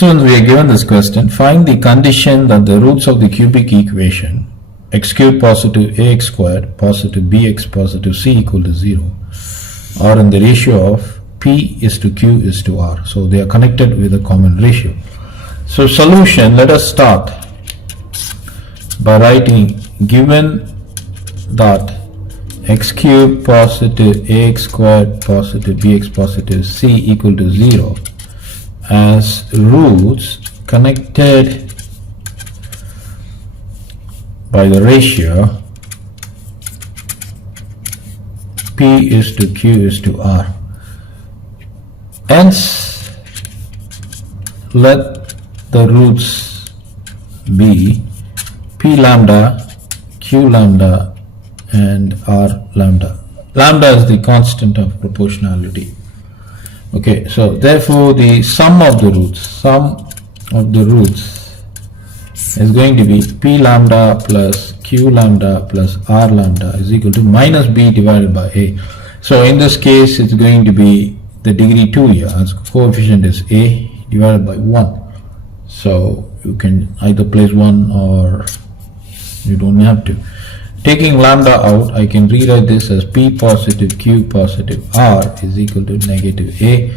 Students, we are given this question. Find the condition that the roots of the cubic equation x cubed positive ax squared positive bx positive c equal to 0 are in the ratio of p is to q is to r. So they are connected with a common ratio. So solution, let us start by writing, given that x cubed positive ax squared positive bx positive c equal to 0 as roots connected by the ratio p is to q is to r. Hence, let the roots be p lambda, q lambda and r lambda. Lambda is the constant of proportionality. Okay, so therefore the sum of the roots is going to be p lambda plus q lambda plus r lambda is equal to minus b divided by a. So in this case it's going to be the degree 2 here, as coefficient is a divided by 1. So you can either place 1 or you don't have to. Taking lambda out, I can rewrite this as p positive q positive r is equal to negative a.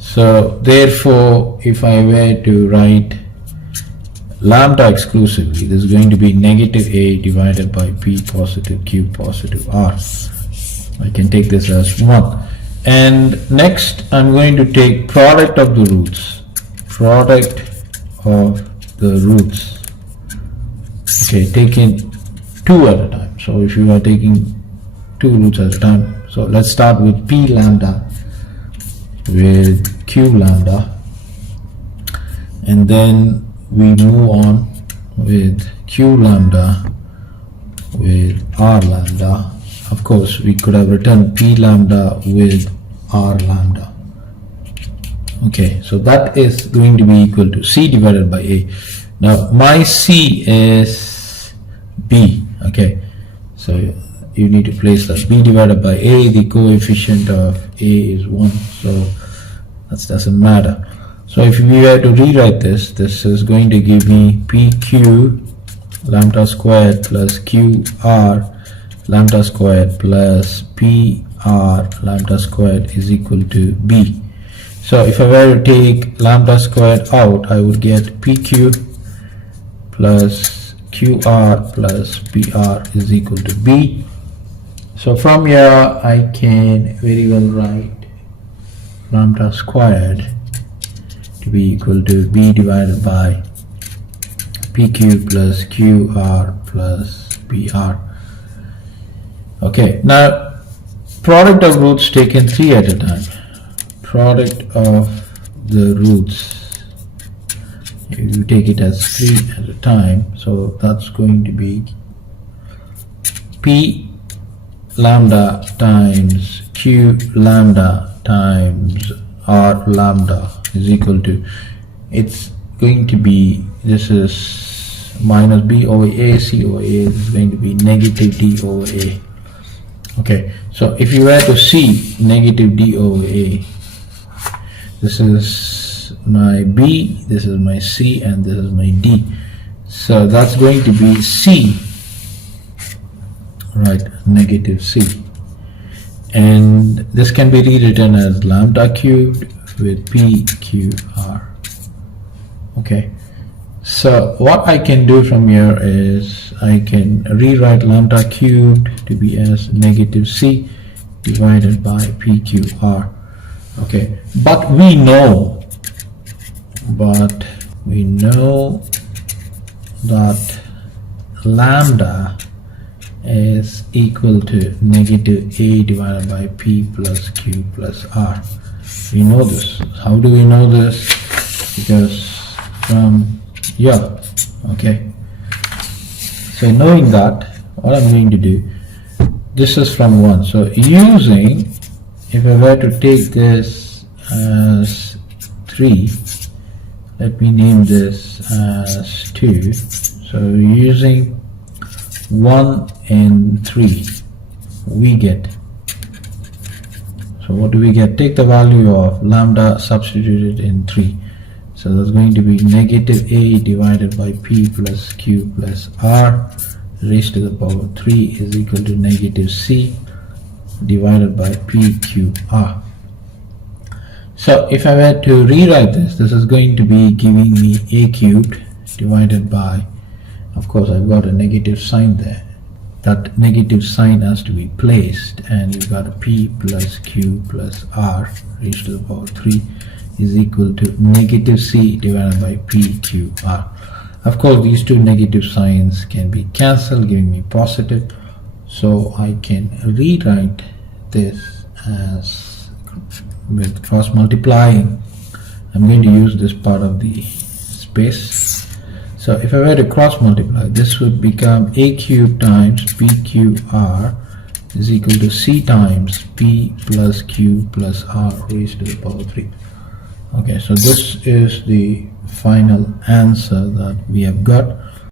So therefore, if I were to write lambda exclusively, this is going to be negative a divided by p positive q positive r. I can take this as 1. And next I'm going to take product of the roots. Product of the roots. Okay, taking 2 at a time. So if you are taking 2 roots at a time, so let's start with p lambda with q lambda, and then we move on with q lambda with r lambda. Of course, we could have written p lambda with r lambda. Okay, so that is going to be equal to c divided by a. Now my c is b. Okay, so you need to place that b divided by a. The coefficient of a is 1, so that doesn't matter. So if we were to rewrite this, this is going to give me pq lambda squared plus qr lambda squared plus pr lambda squared is equal to b. So if I were to take lambda squared out, I would get pq plus qr plus pr is equal to b. So from here I can very well write lambda squared to be equal to b divided by pq plus qr plus pr. Okay, now product of roots taken 3 at a time. Product of the roots, you take it as 3 at a time, so that's going to be p lambda times q lambda times r lambda is equal to, it's going to be, this is minus b over a, c over a, this is going to be negative d over a. Okay, so if you were to see negative d over a, this is my b, this is my c, and this is my d. So that's going to be c, right, negative c. And this can be rewritten as lambda cubed with p q r. Okay, so what I can do from here is I can rewrite lambda cubed to be as negative c divided by p q r. Okay, but we know that lambda is equal to negative a divided by p plus q plus r. We know this. How do we know this? Because from here. Okay, so knowing that, what I'm going to do, this is from 1, so using, if I were to take this as 3, let me name this as 2, so using 1 and 3, we get, so what do we get? Take the value of lambda substituted in 3, So that's going to be negative a divided by p plus q plus r raised to the power 3 is equal to negative c divided by pqr. So if I were to rewrite this is going to be giving me a cubed divided by, of course I've got a negative sign there. That negative sign has to be placed, and you've got a p plus q plus r raised to the power 3 is equal to negative c divided by pqr. Of course these two negative signs can be cancelled, giving me positive, so I can rewrite this as, with cross multiplying, I'm going to use this part of the space. So if I were to cross multiply, this would become a cubed times pqr is equal to c times p plus q plus r raised to the power 3. Okay, so this is the final answer that we have got.